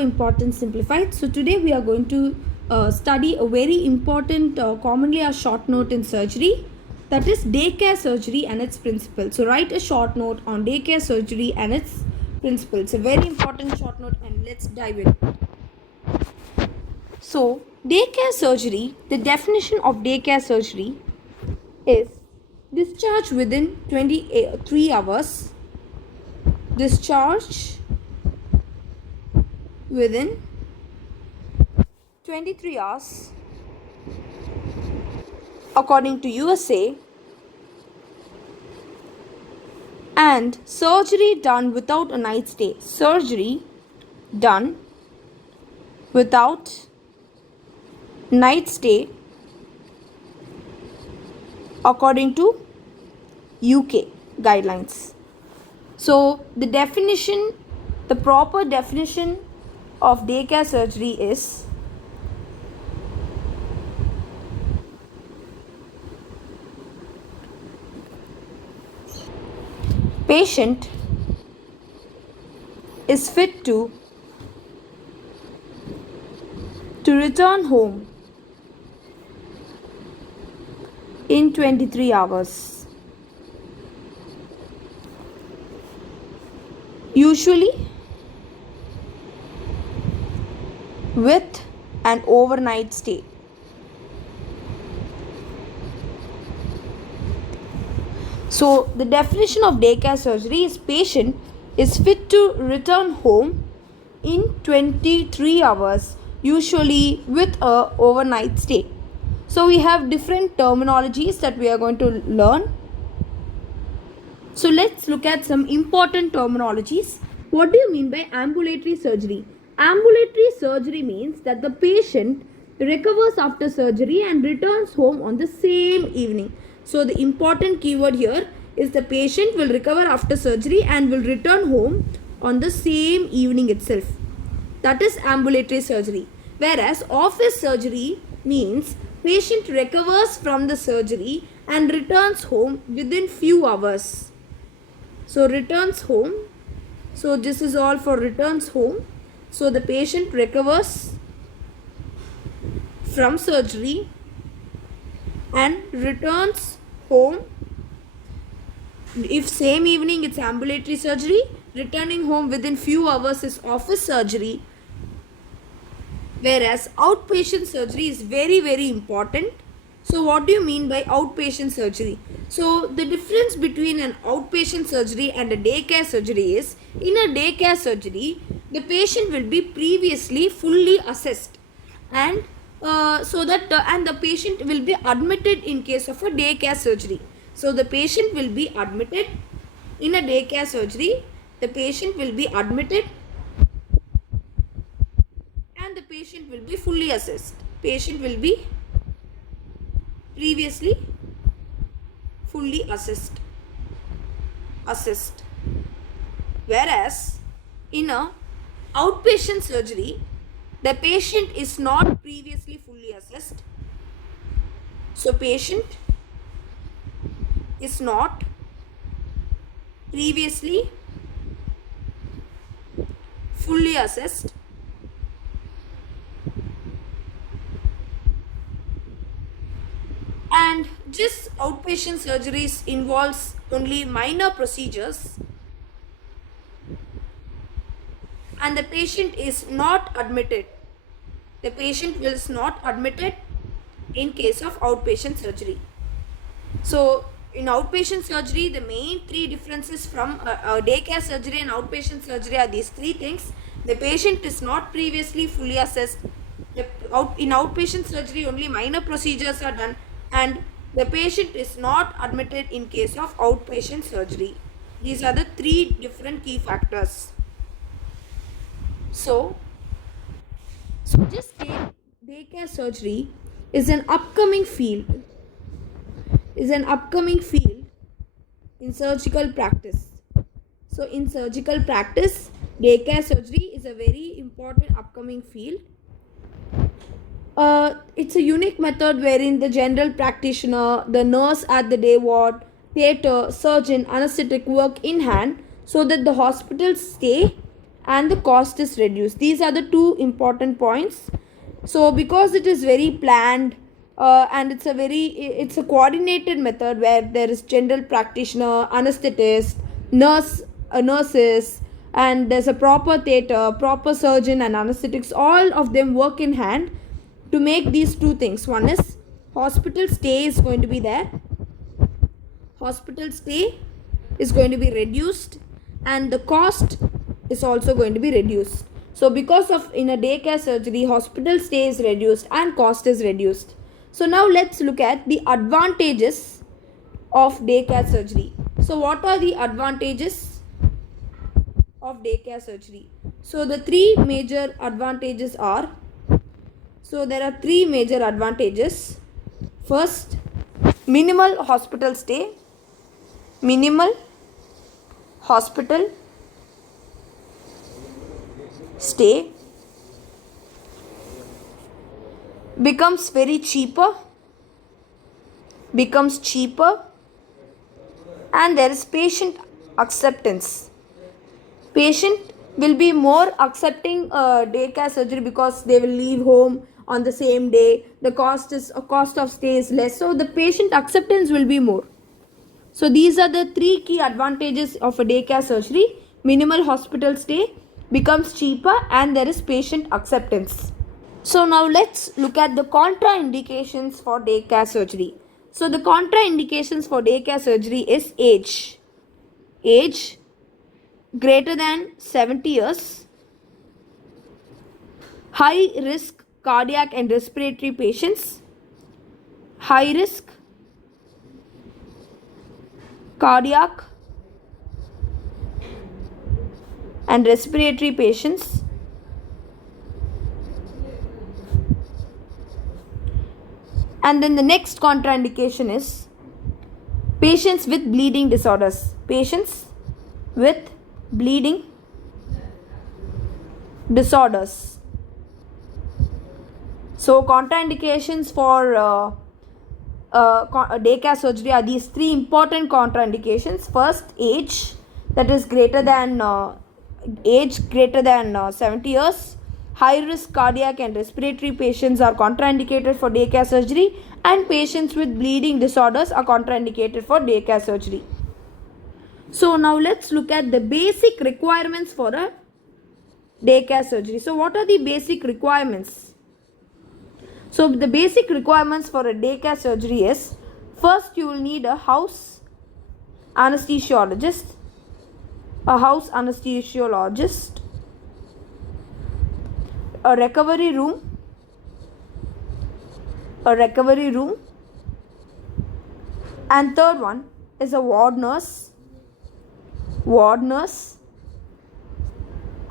Important simplified. So today we are going to study a very important, commonly a short note in surgery, that is daycare surgery and its principles. So write a short note on daycare surgery and its principles. A very important short note, and let's dive in. So daycare surgery, the definition of daycare surgery is discharge within 23 hours, discharge within 23 hours according to USA, and surgery done without a night stay. Surgery done without night stay according to UK guidelines. So the definition, the proper definition of daycare surgery is patient is fit to return home in 23 hours. Usually with an overnight stay. So the definition of daycare surgery is patient is fit to return home in 23 hours, usually with a overnight stay. So we have different terminologies that we are going to learn. So let's look at some important terminologies. What do you mean by ambulatory surgery? Ambulatory surgery means that the patient recovers after surgery and returns home on the same evening. So the important keyword here is the patient will recover after surgery and will return home on the same evening itself. That is ambulatory surgery. Whereas office surgery means patient recovers from the surgery and returns home within few hours. So returns home. So this is all for returns home. So the patient recovers from surgery and returns home. If same evening it's ambulatory surgery, returning home within few hours is office surgery. Whereas outpatient surgery is very, very important. So what do you mean by outpatient surgery? So the difference between an outpatient surgery and a daycare surgery is, in a daycare surgery, the patient will be previously fully assessed, and and the patient will be admitted in case of a daycare surgery. So the patient will be admitted in a daycare surgery. The patient will be admitted and the patient will be fully assessed. Patient will be previously fully assessed. Whereas in a outpatient surgery, the patient is not previously fully assessed. So patient is not previously fully assessed, and this outpatient surgeries involves only minor procedures, and the patient is not admitted. The patient is not admitted in case of outpatient surgery. So in outpatient surgery, the main three differences from daycare surgery and outpatient surgery are these three things. The patient is not previously fully assessed. In outpatient surgery, only minor procedures are done, and the patient is not admitted in case of outpatient surgery. These are the three different key factors. So this daycare surgery is an upcoming field. In surgical practice. So in surgical practice, daycare surgery is a very important upcoming field. It's a unique method wherein the general practitioner, the nurse at the day ward, theatre, surgeon, anesthetic work in hand so that the hospital stay and the cost is reduced. These are the two important points. So because it is very planned, and it's a coordinated method where there is general practitioner, anesthetist, nurses, and there's a proper theatre, proper surgeon and anesthetics. All of them work in hand to make these two things. One is hospital stay is going to be there. Hospital stay is going to be reduced, and the cost is also going to be reduced. So because of in a daycare surgery, hospital stay is reduced and cost is reduced. So now let's look at the advantages of daycare surgery. So what are the advantages of daycare surgery? So the three major advantages are, so there are three major advantages. First, minimal hospital stay. Minimal hospital stay becomes cheaper, and there is patient acceptance. Patient will be more accepting daycare surgery because they will leave home on the same day. The cost of stay is less, so the patient acceptance will be more. So these are the three key advantages of a daycare surgery. Minimal hospital stay, becomes cheaper, and there is patient acceptance. So now let's look at the contraindications for daycare surgery. So the contraindications for daycare surgery is age. Age greater than 70 years. High risk cardiac and respiratory patients. High risk cardiac and respiratory patients. And then the next contraindication is patients with bleeding disorders. Patients with bleeding disorders. So contraindications for daycare surgery are these three important contraindications. First, age, that is greater than 70 years. High risk cardiac and respiratory patients are contraindicated for daycare surgery, and patients with bleeding disorders are contraindicated for daycare surgery. So now let's look at the basic requirements for a daycare surgery. So what are the basic requirements? So the basic requirements for a daycare surgery is, first you will need a house anesthesiologist, a recovery room, and third one is a ward nurse,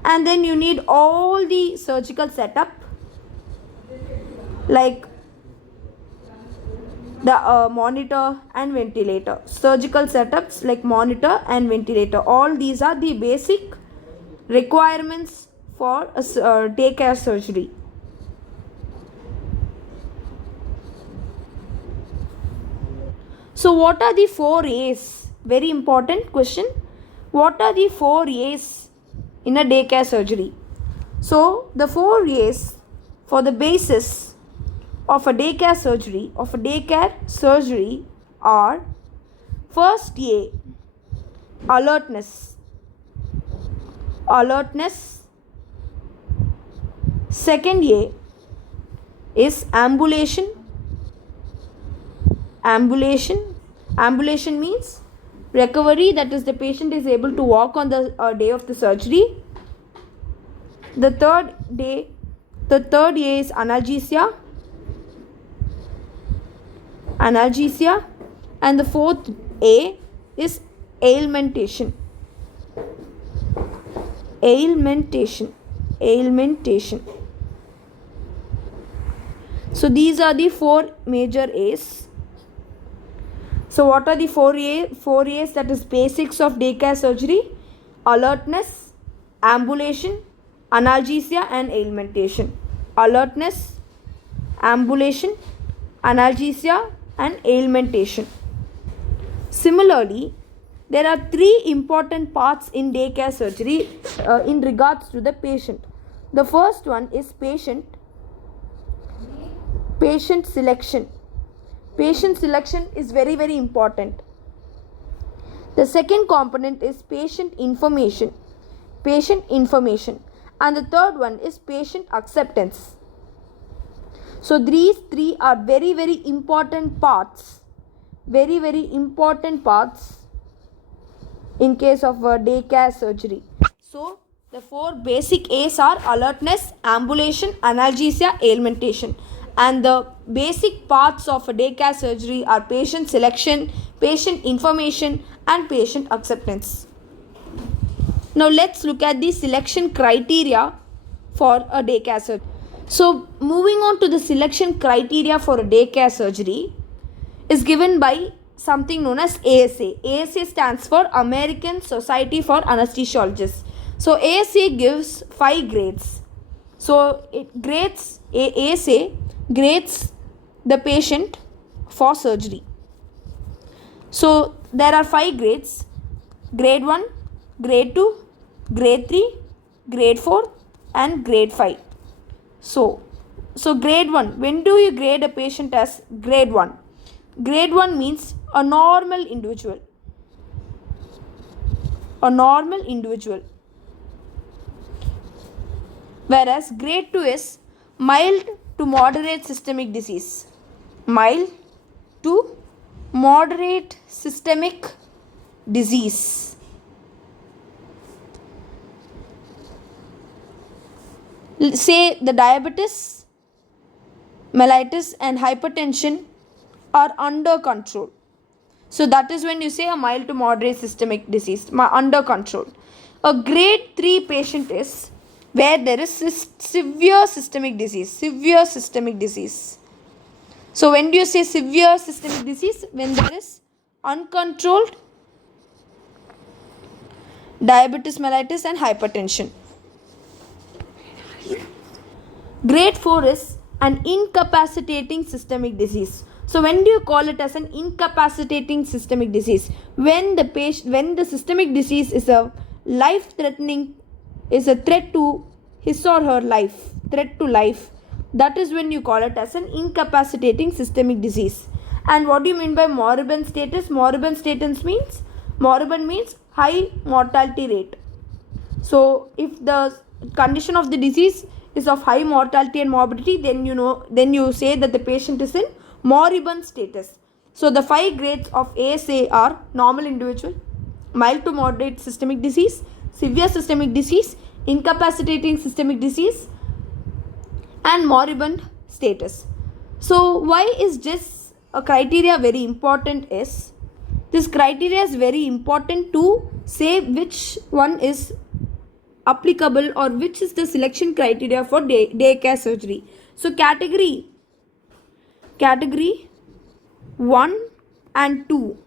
and then you need all the surgical setup like the monitor and ventilator. Surgical setups like monitor and ventilator, all these are the basic requirements for a daycare surgery. So what are the 4 A's? Very important question. What are the 4 A's in a daycare surgery? So the 4 A's for the basis of a daycare surgery are: first A, alertness. Second A is ambulation. Ambulation means recovery, that is the patient is able to walk on the day of the surgery. The third A is analgesia, and the fourth A is ailmentation. So these are the 4 major A's. So what are the 4 A's, that is basics of daycare surgery? Alertness, ambulation, analgesia and ailmentation. Alertness, ambulation, analgesia and ailmentation. Similarly, there are three important parts in daycare surgery in regards to the patient. The first one is patient selection. Patient selection is very, very important. The second component is patient information. And the third one is patient acceptance. So these three are very, very important parts. Very, very important parts in case of daycare surgery. So the four basic A's are alertness, ambulation, analgesia, augmentation. And the basic parts of a daycare surgery are patient selection, patient information, and patient acceptance. Now let's look at the selection criteria for a daycare surgery. So moving on to the selection criteria for a daycare surgery is given by something known as ASA. ASA stands for American Society for Anesthesiologists. So ASA gives 5 grades. So it grades ASA grades the patient for surgery. So there are 5 grades: grade 1, grade 2, grade 3, grade 4 and grade 5. So grade 1, when do you grade a patient as grade 1? Grade 1 means a normal individual. Whereas grade 2 is mild to moderate systemic disease. Mild to moderate systemic disease. Say the diabetes, mellitus and hypertension are under control. So that is when you say a mild to moderate systemic disease, under control. A grade 3 patient is where there is severe systemic disease. So when do you say severe systemic disease? When there is uncontrolled diabetes, mellitus and hypertension. Grade 4 is an incapacitating systemic disease. So when do you call it as an incapacitating systemic disease? When the systemic disease is a life-threatening, is a threat to his or her life, that is when you call it as an incapacitating systemic disease. And what do you mean by moribund status? Moribund means high mortality rate. So if the condition of the disease is of high mortality and morbidity, then you say that the patient is in moribund status. So the 5 grades of ASA are normal individual, mild to moderate systemic disease, severe systemic disease, incapacitating systemic disease and moribund status. So why is this a criteria very important? This criteria is very important to say which one is applicable or which is the selection criteria for daycare surgery. So category 1 and 2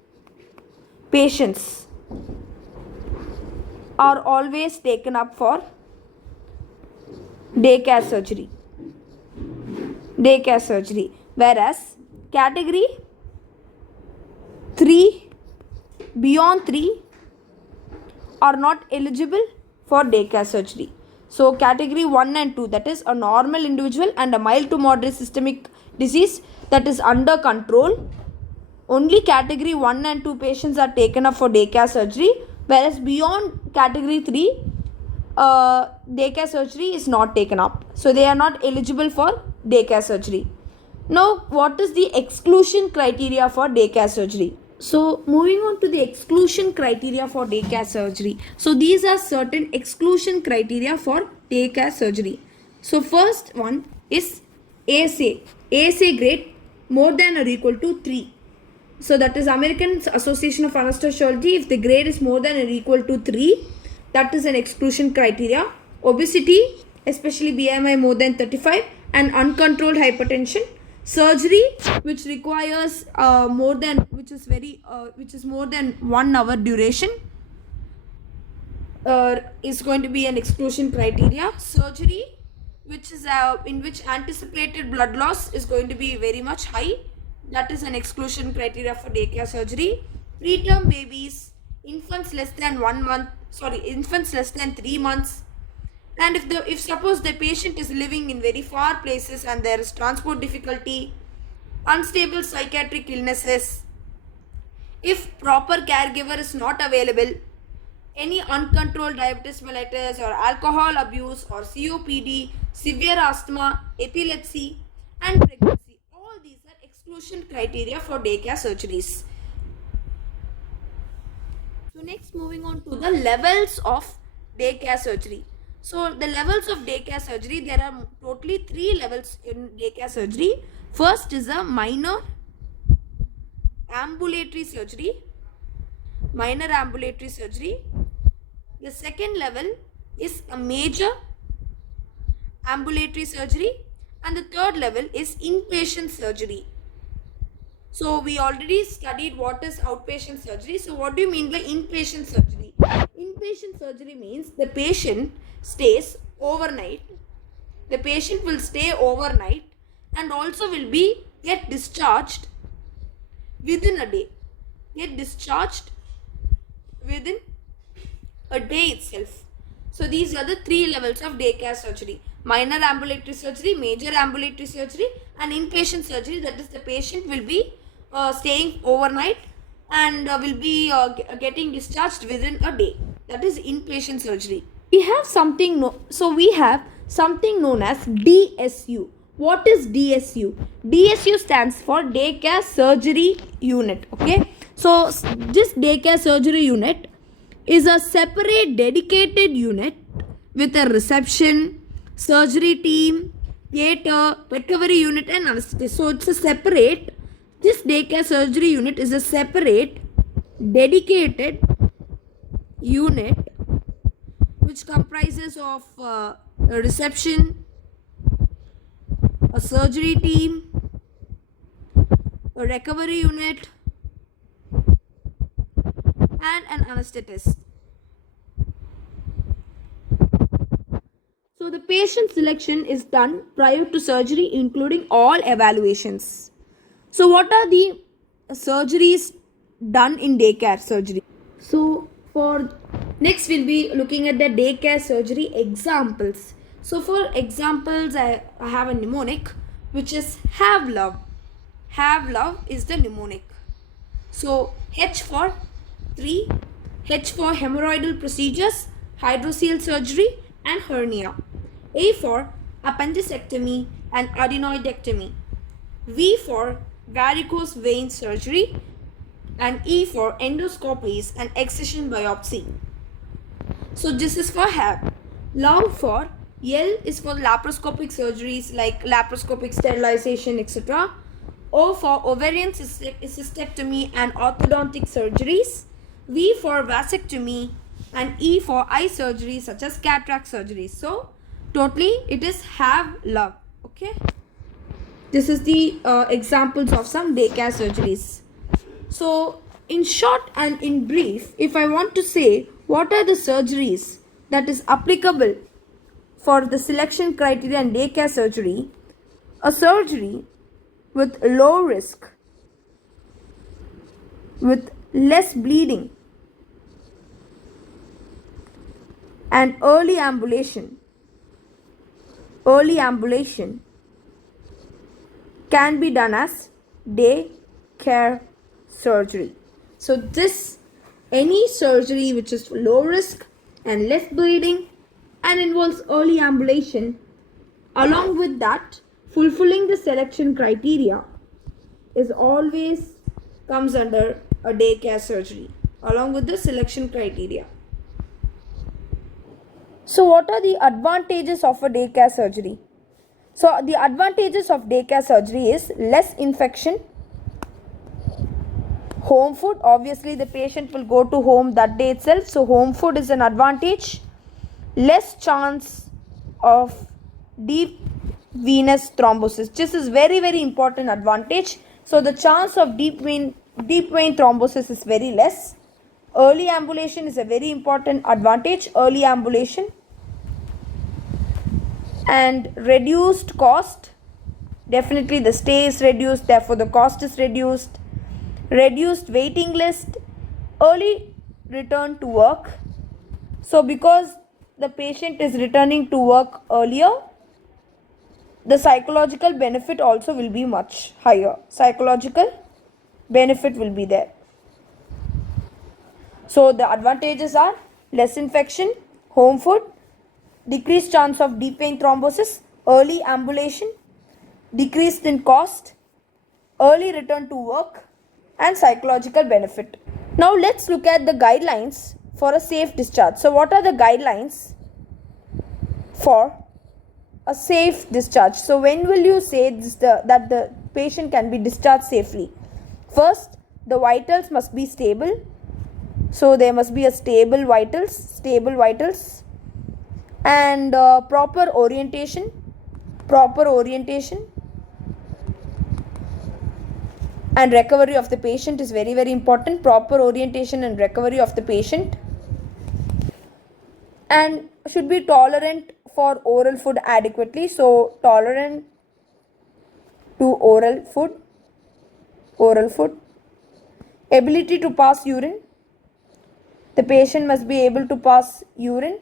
patients are always taken up for daycare surgery. Whereas category 3, beyond 3 are not eligible for daycare surgery. So category 1 and 2, that is a normal individual and a mild to moderate systemic disease that is under control, only category 1 and 2 patients are taken up for daycare surgery, whereas beyond category 3 daycare surgery is not taken up. So they are not eligible for daycare surgery. Now what is the exclusion criteria for daycare surgery? So moving on to the exclusion criteria for daycare surgery. So these are certain exclusion criteria for daycare surgery. So first one is ASA grade more than or equal to 3. So that is American Association of Anesthesiology. If the grade is more than or equal to 3, that is an exclusion criteria. Obesity, especially BMI more than 35 and uncontrolled hypertension. Surgery which requires which is more than 1 hour duration is going to be an exclusion criteria. Surgery which is in which anticipated blood loss is going to be very much high, that is an exclusion criteria for daycare surgery. Preterm babies infants less than 1 month, infants less than 3 months. And if suppose the patient is living in very far places and there is transport difficulty, unstable psychiatric illnesses, if proper caregiver is not available, any uncontrolled diabetes mellitus or alcohol abuse or COPD, severe asthma, epilepsy and pregnancy, all these are exclusion criteria for daycare surgeries. So next, moving on to the levels of daycare surgery. So the levels of daycare surgery, there are totally 3 levels in daycare surgery. First is a minor ambulatory surgery. The second level is a major ambulatory surgery, and the third level is inpatient surgery. So we already studied what is outpatient surgery. So what do you mean by inpatient surgery? Inpatient surgery means the patient stays overnight. The patient will stay overnight and also will get discharged within a day. Itself. So these are the 3 levels of daycare surgery: minor ambulatory surgery, major ambulatory surgery, and inpatient surgery. That is, the patient will be staying overnight and will be getting discharged within a day. That is inpatient surgery. We have something known as DSU. What is DSU? DSU stands for Daycare Surgery Unit. Okay, so this Daycare Surgery Unit is a separate dedicated unit with a reception, surgery team, theatre, recovery unit and anesthesia. So this daycare surgery unit is a separate dedicated unit which comprises of a reception, a surgery team, a recovery unit and an anesthetist. So the patient selection is done prior to surgery, including all evaluations. So what are the surgeries done in daycare surgery? So for next we'll be looking at the daycare surgery examples. So for examples, I have a mnemonic which is have love. Have love is the mnemonic. So H for 3, H for hemorrhoidal procedures, hydrocele surgery and hernia. A for appendicectomy and adenoidectomy. V for varicose vein surgery and E for endoscopies and excision biopsy. So this is for have. Love for L is for laparoscopic surgeries like laparoscopic sterilization, etc. O for ovarian cystectomy and orthodontic surgeries. V for vasectomy and E for eye surgery such as cataract surgery. So totally it is have love. Okay. This is the examples of some daycare surgeries. So in short and in brief, if I want to say what are the surgeries that is applicable for the selection criteria in daycare surgery, a surgery with low risk, with less bleeding and early ambulation can be done as day care surgery. So this any surgery which is low risk and less bleeding and involves early ambulation, along with that fulfilling the selection criteria, is always comes under a daycare surgery along with the selection criteria. So what are the advantages of a daycare surgery? So the advantages of daycare surgery is less infection, home food. Obviously the patient will go to home that day itself, so home food is an advantage. Less chance of deep venous thrombosis. This is very important advantage. So the chance of deep vein thrombosis is very less. Early ambulation is a very important advantage. Early ambulation and reduced cost. Definitely the stay is reduced, therefore the cost is reduced. Reduced waiting list. Early return to work. So because the patient is returning to work earlier, the psychological benefit also will be much higher. Psychological benefit will be there. So the advantages are less infection, home food, decreased chance of deep vein thrombosis, early ambulation, decreased in cost, early return to work, and psychological benefit. Now let's look at the guidelines for a safe discharge. So what are the guidelines for a safe discharge? So when will you say that the patient can be discharged safely? First, the vitals must be stable. So there must be a stable vitals, and proper orientation, and recovery of the patient is very, very important. Proper orientation and recovery of the patient, and should be tolerant for oral food adequately. So tolerant to oral food, ability to pass urine. The patient must be able to pass urine.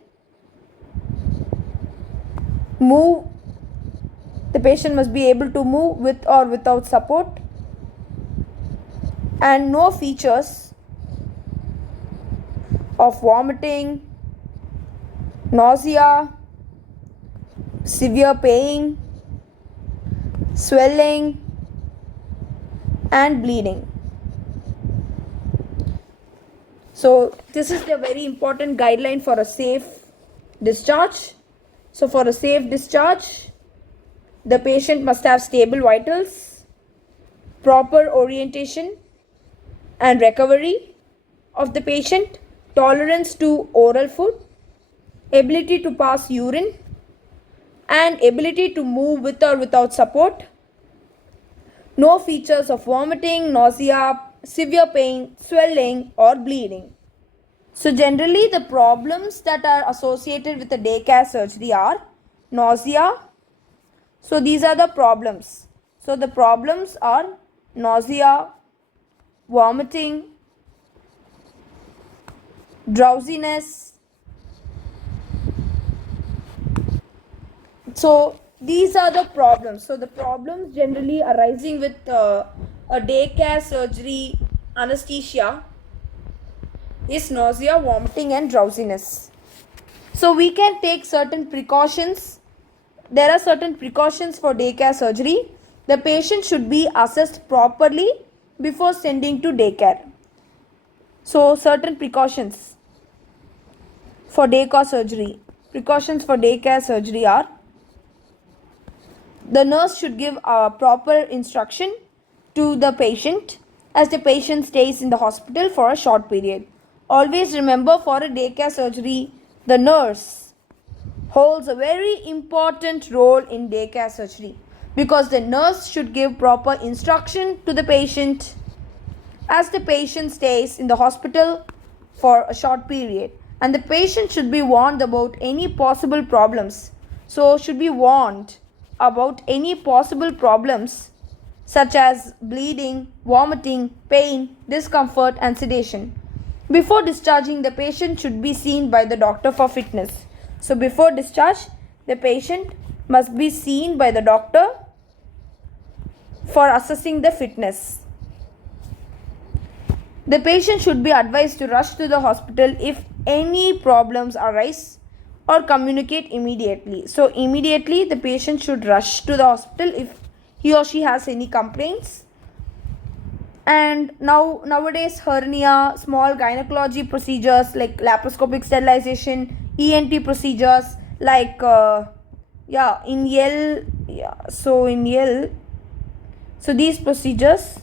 The patient must be able to move with or without support, and no features of vomiting, nausea, severe pain, swelling, and bleeding. So this is the very important guideline for a safe discharge. So for a safe discharge, the patient must have stable vitals, proper orientation and recovery of the patient, tolerance to oral food, ability to pass urine, and ability to move with or without support, no features of vomiting, nausea, severe pain, swelling, or bleeding. So generally the problems that are associated with the day care surgery are nausea. So these are the problems. So the problems are nausea, vomiting, drowsiness. So these are the problems. So the problems generally arising with a daycare surgery anesthesia is nausea, vomiting and drowsiness. So we can take certain precautions. There are certain precautions for daycare surgery. The patient should be assessed properly before sending to daycare. So certain precautions for daycare surgery. Precautions for daycare surgery are: the nurse should give proper instruction to the patient as the patient stays in the hospital for a short period. Always remember, for a daycare surgery, the nurse holds a very important role in daycare surgery, because the nurse should give proper instruction to the patient as the patient stays in the hospital for a short period, and the patient should be warned about any possible problems. So should be warned about any possible problems such as bleeding, vomiting, pain, discomfort and sedation. Before discharging, the patient should be seen by the doctor for fitness. So before discharge, the patient must be seen by the doctor for assessing the fitness. The patient should be advised to rush to the hospital if any problems arise, or communicate immediately. So immediately the patient should rush to the hospital if he or she has any complaints. And nowadays hernia, small gynecology procedures like laparoscopic sterilization, ENT procedures like so these procedures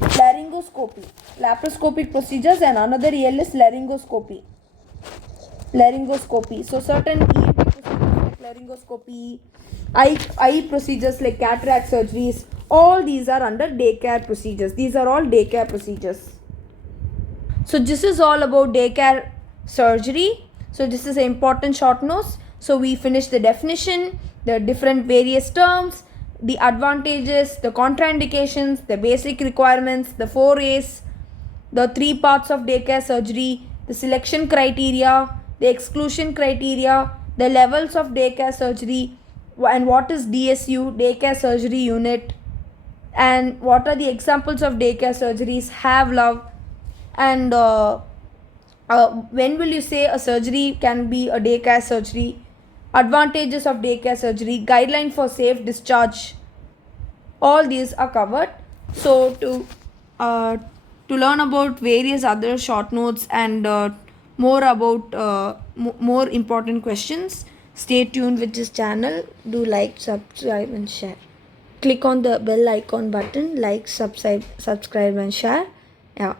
laryngoscopy, laparoscopic procedures, and another EL is laryngoscopy. So certain ENT procedures like laryngoscopy, eye procedures like cataract surgeries, all these are under daycare procedures. These are all daycare procedures. So this is all about daycare surgery. So this is an important short notes. So we finished the definition, the different various terms, the advantages, the contraindications, the basic requirements, the 4A's, the 3 parts of daycare surgery, the selection criteria, the exclusion criteria, the levels of daycare surgery, and what is DSU, daycare surgery unit, and what are the examples of daycare surgeries, have love, and when will you say a surgery can be a daycare surgery, advantages of daycare surgery, guideline for safe discharge. All these are covered. So to learn about various other short notes and more about more important questions, stay tuned with this channel. Do like, subscribe and share. Click on the bell icon button, like, subscribe and share. Yeah.